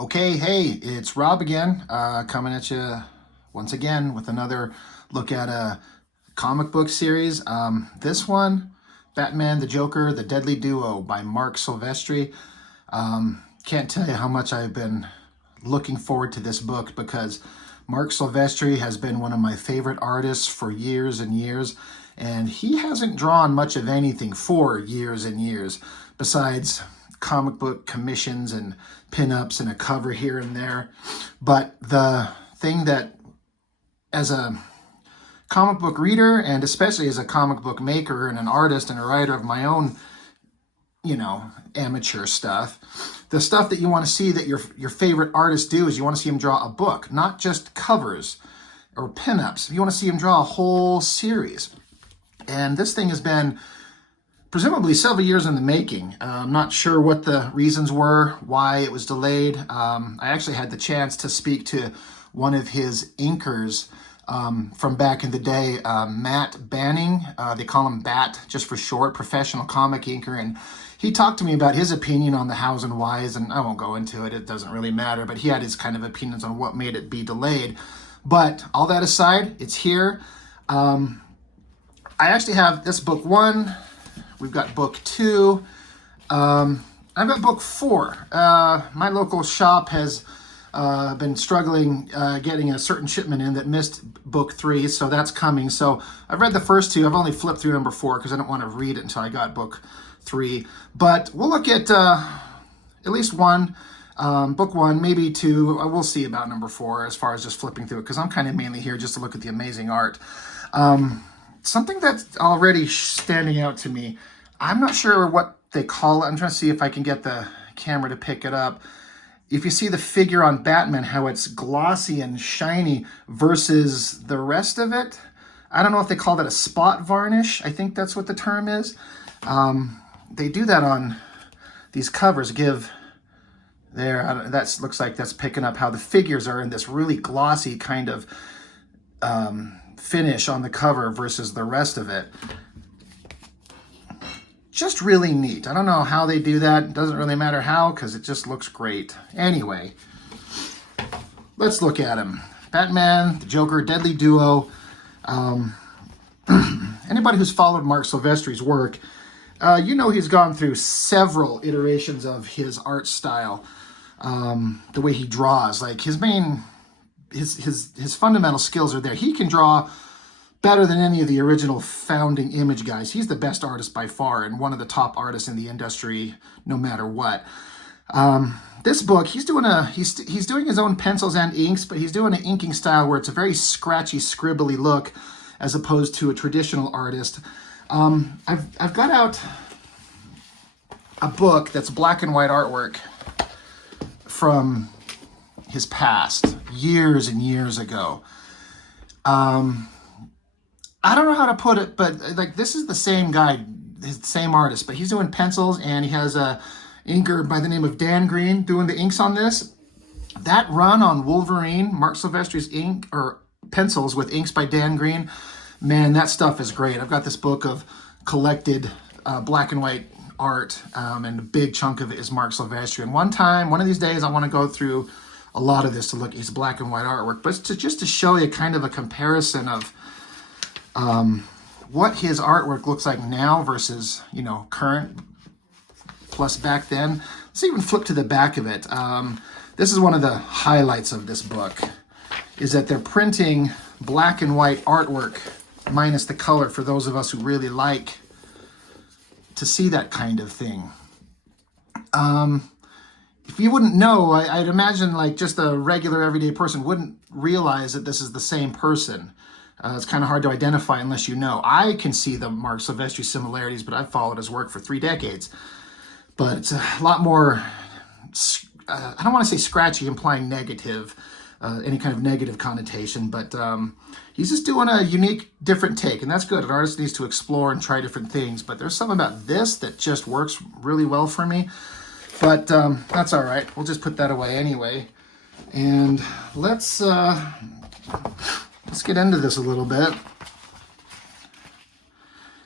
Okay, hey, it's Rob again, coming at you once again with another look at a comic book series. This one, Batman, the Joker, The Deadly Duo by Marc Silvestri. Can't tell you how much I've been looking forward to this book because Marc Silvestri has been one of my favorite artists for years and years, and he hasn't drawn much of anything for years and years besides comic book commissions and pinups and a cover here and there. But the thing that, as a comic book reader and especially as a comic book maker and an artist and a writer of my own, amateur stuff, the stuff that you want to see that your favorite artists do is you want to see him draw a book, not just covers or pinups. You want to see him draw a whole series. And this thing has been presumably several years in the making. I'm not sure what the reasons were, why it was delayed. I actually had the chance to speak to one of his inkers from back in the day, Matt Banning. They call him Bat just for short, professional comic inker. And he talked to me about his opinion on the hows and whys, and I won't go into it. It doesn't really matter. But he had his kind of opinions on what made it be delayed. But all that aside, it's here. I actually have this book one. We've got book two. I've got book four. My local shop has been struggling getting a certain shipment in that missed book three, so that's coming. So I've read the first two. I've only flipped through number four because I don't want to read it until I got book three. But we'll look at least one, book one, maybe two. We'll see about number four as far as just flipping through it because I'm kind of mainly here just to look at the amazing art. Something that's already standing out to me, I'm not sure what they call it. I'm trying to see if I can get the camera to pick it up. If you see the figure on Batman, how it's glossy and shiny versus the rest of it, I don't know if they call that a spot varnish. I think that's what the term is. They do that on these covers. That looks like that's picking up how the figures are in this really glossy kind of finish on the cover versus the rest of it. Just really neat. I don't know how they do that. It doesn't really matter how because it just looks great. Anyway, let's look at him. Batman, the Joker, Deadly Duo. Anybody who's followed Marc Silvestri's work, he's gone through several iterations of his art style. The way he draws, like his fundamental skills are there. He can draw better than any of the original founding image guys. He's the best artist by far and one of the top artists in the industry, no matter what. This book, he's doing his own pencils and inks, but he's doing an inking style where it's a very scratchy, scribbly look, as opposed to a traditional artist. I've got out a book that's black and white artwork from his past, years and years ago. I don't know how to put it, but like this is the same guy, the same artist, but he's doing pencils and he has a inker by the name of Dan Green doing the inks on this. That run on Wolverine, Marc Silvestri's ink or pencils with inks by Dan Green, man, that stuff is great. I've got this book of collected black and white art, and a big chunk of it is Marc Silvestri. And one of these days, I want to go through a lot of this to look at his black and white artwork, but just to show you kind of a comparison of what his artwork looks like now versus, current plus back then. Let's even flip to the back of it. This is one of the highlights of this book, is that they're printing black and white artwork minus the color for those of us who really like to see that kind of thing. If you wouldn't know, I'd imagine like just a regular everyday person wouldn't realize that this is the same person. It's kind of hard to identify unless you know. I can see the Marc Silvestri similarities, but I've followed his work for 3 decades. But it's a lot more, I don't want to say scratchy, implying negative, any kind of negative connotation, but he's just doing a unique, different take, and that's good. An artist needs to explore and try different things, but there's something about this that just works really well for me. But that's all right. We'll just put that away anyway. And let's get into this a little bit.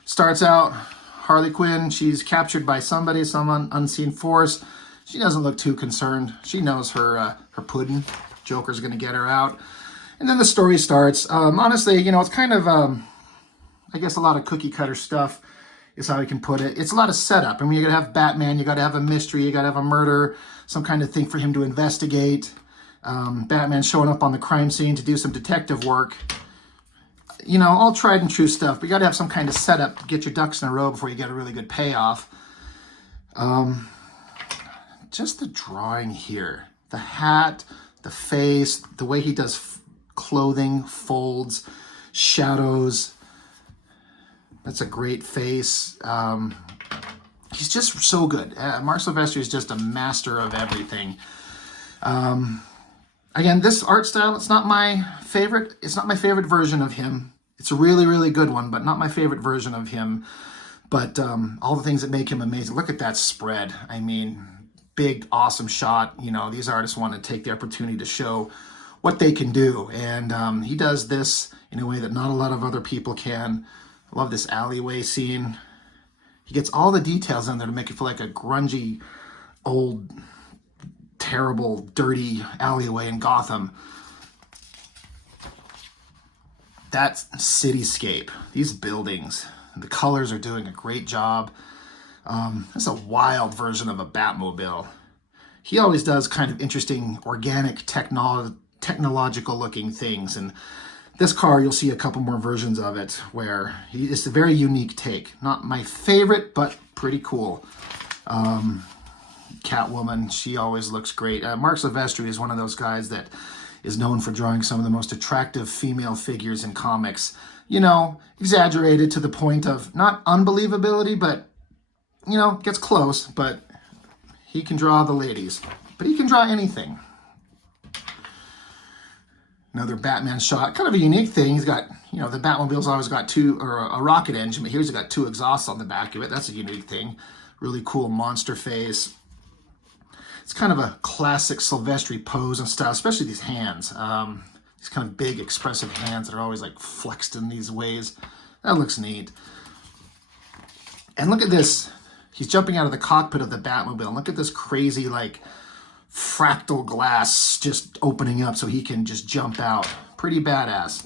Starts out, Harley Quinn, she's captured by somebody, some unseen force. She doesn't look too concerned. She knows her pudding. Joker's going to get her out. And then the story starts. Honestly, you know, it's kind of, I guess, a lot of cookie cutter stuff is how I can put it. It's a lot of setup. I mean, you got to have Batman. You got to have a mystery. You got to have a murder, some kind of thing for him to investigate. Batman showing up on the crime scene to do some detective work. You know, all tried and true stuff. But you got to have some kind of setup to get your ducks in a row before you get a really good payoff. Just the drawing here. The hat, the face, the way he does clothing, folds, shadows. That's a great face. He's just so good. Marc Silvestri is just a master of everything. Again, this art style, it's not my favorite. It's not my favorite version of him. It's a really, really good one, but not my favorite version of him. But all the things that make him amazing. Look at that spread. I mean, big, awesome shot. You know, these artists want to take the opportunity to show what they can do. And he does this in a way that not a lot of other people can. I love this alleyway scene. He gets all the details in there to make it feel like a grungy, old, terrible, dirty alleyway in Gotham. That cityscape, these buildings, the colors are doing a great job. That's a wild version of a Batmobile. He always does kind of interesting, organic, technological looking things. And this car, you'll see a couple more versions of it where it's a very unique take. Not my favorite, but pretty cool. Catwoman, she always looks great. Marc Silvestri is one of those guys that is known for drawing some of the most attractive female figures in comics. You know, exaggerated to the point of not unbelievability, but, you know, gets close. But he can draw the ladies. But he can draw anything. Another Batman shot, kind of a unique thing. He's got, you know, the Batmobile's always got a rocket engine, but here's got 2 exhausts on the back of it. That's a unique thing. Really cool monster face. It's kind of a classic Silvestri pose and style, especially these hands. These kind of big, expressive hands that are always like flexed in these ways. That looks neat. And look at this. He's jumping out of the cockpit of the Batmobile. Look at this crazy, like, fractal glass just opening up so he can just jump out. Pretty badass.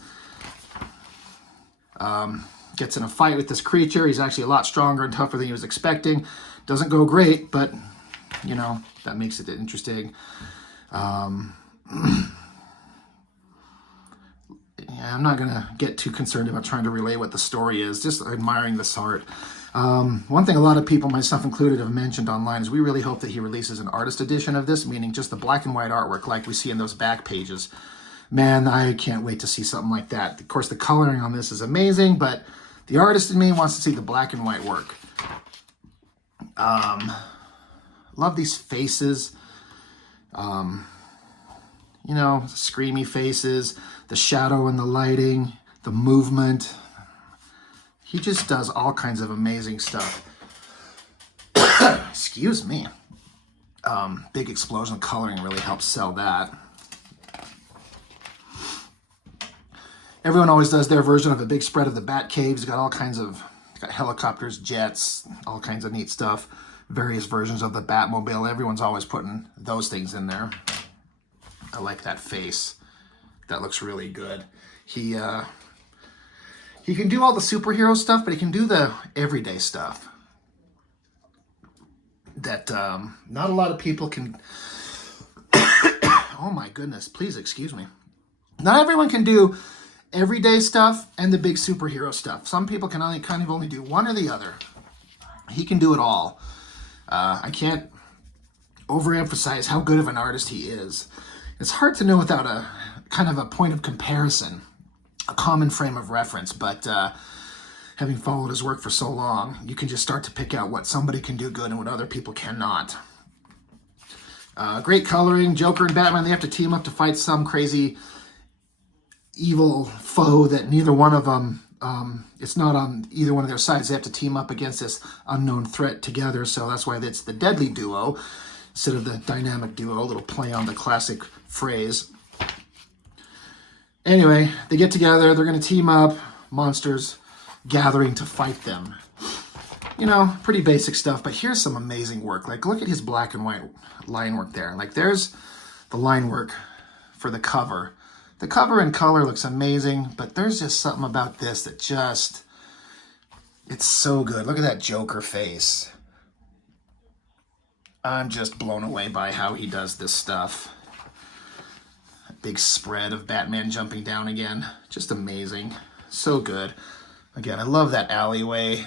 Gets in a fight with this creature. He's actually a lot stronger and tougher than he was expecting. Doesn't go great, but, you know, that makes it interesting. Yeah, I'm not going to get too concerned about trying to relay what the story is, just admiring this art. One thing a lot of people, myself included, have mentioned online is we really hope that he releases an artist edition of this, meaning just the black and white artwork like we see in those back pages. Man, I can't wait to see something like that. Of course, the coloring on this is amazing, but the artist in me wants to see the black and white work. Love these faces. You know, screamy faces, the shadow and the lighting, the movement. He just does all kinds of amazing stuff. Excuse me. Big explosion of coloring really helps sell that. Everyone always does their version of a big spread of the Bat Caves. Got all kinds of, got helicopters, jets, all kinds of neat stuff. Various versions of the Batmobile. Everyone's always putting those things in there. I like that face. That looks really good. He can do all the superhero stuff, but he can do the everyday stuff that not a lot of people can. Oh my goodness, please excuse me. Not everyone can do everyday stuff and the big superhero stuff. Some people can only do one or the other. He can do it all. I can't overemphasize how good of an artist he is. It's hard to know without a kind of a point of comparison, a common frame of reference, but having followed his work for so long, you can just start to pick out what somebody can do good and what other people cannot. Great coloring. Joker and Batman, they have to team up to fight some crazy evil foe that neither one of them, it's not on either one of their sides. They have to team up against this unknown threat together, so that's why it's the deadly duo instead of the dynamic duo, a little play on the classic phrase. Anyway, they get together, they're going to team up, monsters gathering to fight them. you know, pretty basic stuff, but here's some amazing work. Like, look at his black and white line work there. Like, there's the line work for the cover. The cover in color looks amazing, but there's just something about this that just, it's so good. Look at that Joker face. I'm just blown away by how he does this stuff. A big spread of Batman jumping down again. Just amazing. So good. Again, I love that alleyway.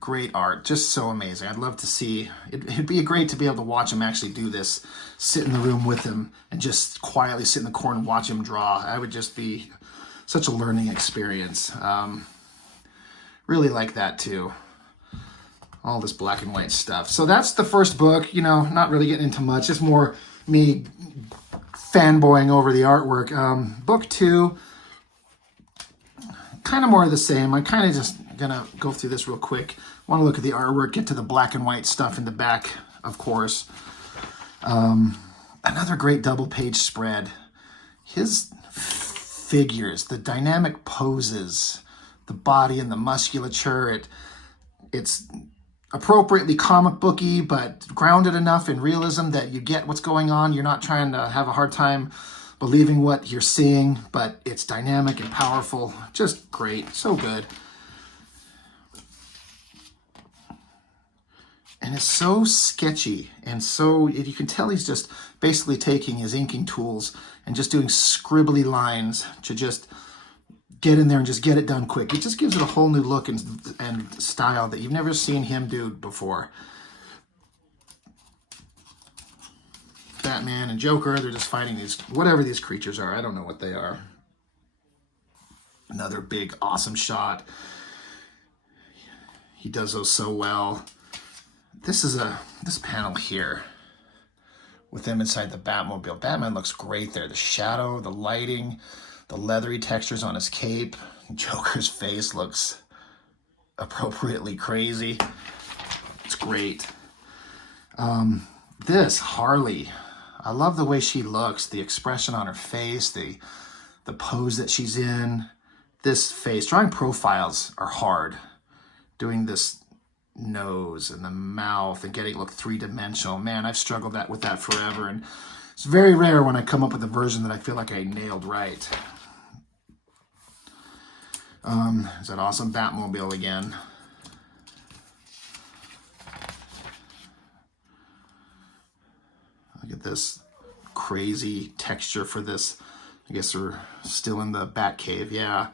Great art, just so amazing. I'd love to see, it'd be great to be able to watch him actually do this, sit in the room with him and just quietly sit in the corner and watch him draw. I would just be such a learning experience. Really like that too. All this black and white stuff. So that's the first book, you know, not really getting into much, just more me fanboying over the artwork. Book 2, kind of more of the same. I'm kind of just gonna go through this real quick. Want to look at the artwork, get to the black and white stuff in the back, of course. Another great double page spread. His figures, the dynamic poses, the body and the musculature, it's appropriately comic booky, but grounded enough in realism that you get what's going on. You're not trying to have a hard time believing what you're seeing, but it's dynamic and powerful. Just great, so good. And it's so sketchy, and so you can tell he's just basically taking his inking tools and just doing scribbly lines to just get in there and just get it done quick. It just gives it a whole new look and style that you've never seen him do before. Batman and Joker, they're just fighting these, whatever these creatures are. I don't know what they are. Another big, awesome shot. He does those so well. This panel here with them inside the Batmobile. Batman looks great there. The shadow, the lighting, the leathery textures on his cape. Joker's face looks appropriately crazy. It's great. This Harley, I love the way she looks, the expression on her face, the pose that she's in. This face, drawing profiles are hard. Doing this nose and the mouth and getting it look three-dimensional. Man, I've struggled with that forever, and it's very rare when I come up with a version that I feel like I nailed right. Is that awesome Batmobile again. Look at this crazy texture for this. I guess we're still in the Batcave, yeah.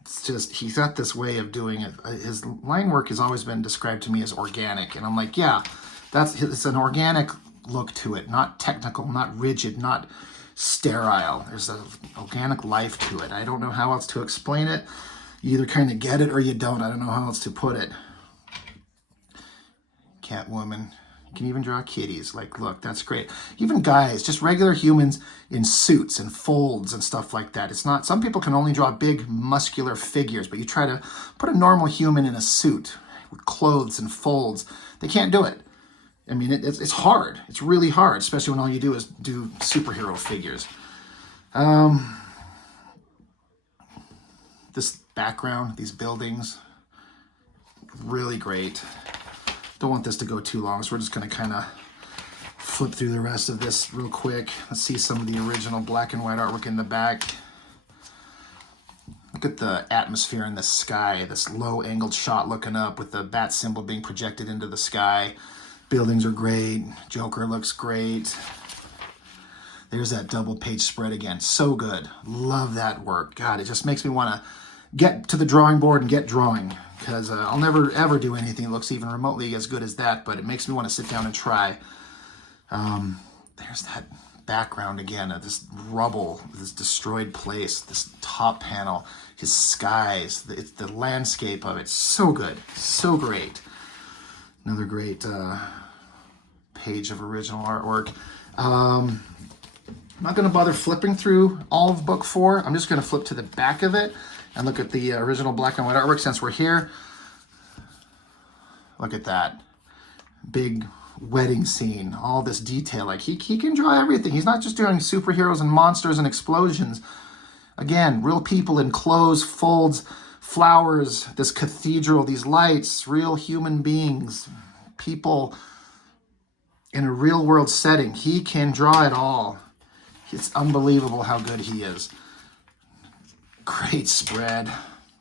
It's just, he's got this way of doing it. His line work has always been described to me as organic. And I'm like, yeah, it's an organic look to it. Not technical, not rigid, not sterile. There's an organic life to it. I don't know how else to explain it. You either kind of get it or you don't. I don't know how else to put it. Catwoman. You can even draw kitties. Like, look, that's great. Even guys, just regular humans in suits and folds and stuff like that. It's not, some people can only draw big muscular figures, but you try to put a normal human in a suit with clothes and folds. They can't do it. I mean, it's hard. It's really hard, especially when all you do is do superhero figures. This background, these buildings, really great. Don't want this to go too long, so we're just going to kind of flip through the rest of this real quick. Let's see some of the original black and white artwork in the back. Look at the atmosphere in the sky, this low-angled shot looking up with the bat symbol being projected into the sky. Buildings are great. Joker looks great. There's that double page spread again. So good. Love that work. God, it just makes me want to get to the drawing board and get drawing, because I'll never ever do anything that looks even remotely as good as that, but it makes me want to sit down and try. There's that background again of this rubble, this destroyed place, this top panel, his skies, the landscape of it. So good, so great. Another great page of original artwork. I'm not going to bother flipping through all of book 4. I'm just going to flip to the back of it and look at the original black and white artwork since we're here. Look at that. Big wedding scene, all this detail. Like he can draw everything. He's not just doing superheroes and monsters and explosions. Again, real people in clothes, folds, flowers, this cathedral, these lights, real human beings, people in a real world setting. He can draw it all. It's unbelievable how good he is. Great spread.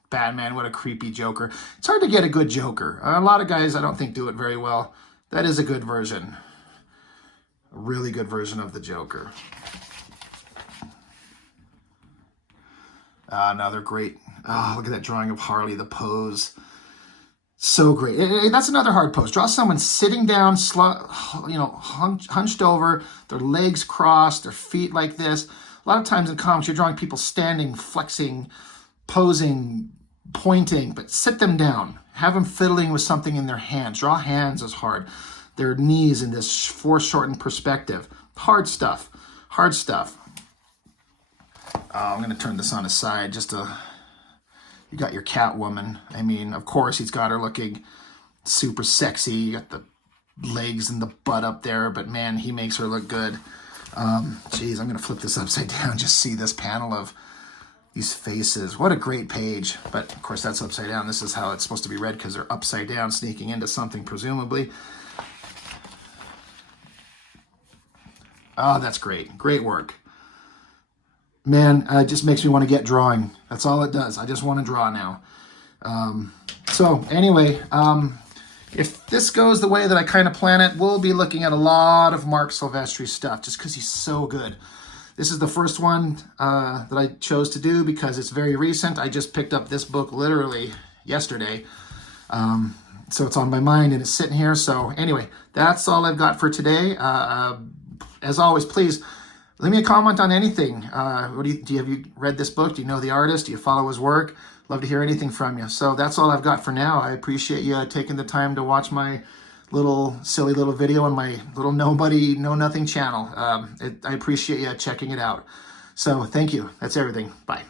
Batman, what a creepy Joker. It's hard to get a good Joker. A lot of guys, I don't think, do it very well. That is a good version. A really good version of the Joker. Another great, look at that drawing of Harley, the pose. So great. That's another hard pose. Draw someone sitting down, hunched over, their legs crossed, their feet like this. A lot of times in comics, you're drawing people standing, flexing, posing, pointing, but sit them down. Have them fiddling with something in their hands. Draw hands is hard. Their knees in this foreshortened perspective. Hard stuff. Hard stuff. I'm going to turn this on its side just to... You got your Catwoman. I mean, of course, he's got her looking super sexy. You got the legs and the butt up there, but man, he makes her look good. Geez, I'm going to flip this upside down. Just see this panel of these faces. What a great page. But, of course, that's upside down. This is how it's supposed to be read because they're upside down, sneaking into something, presumably. Oh, that's great. Great work. Man, it just makes me want to get drawing. That's all it does. I just want to draw now. So anyway, if this goes the way that I kind of plan it, we'll be looking at a lot of Marc Silvestri stuff just because he's so good. This is the first one that I chose to do because it's very recent. I just picked up this book literally yesterday. So it's on my mind and it's sitting here. So anyway, that's all I've got for today. As always, please leave me a comment on anything. Have you read this book? Do you know the artist? Do you follow his work? Love to hear anything from you. So that's all I've got for now. I appreciate you taking the time to watch my silly little video on my little nobody, know nothing channel. I appreciate you checking it out. So thank you. That's everything. Bye.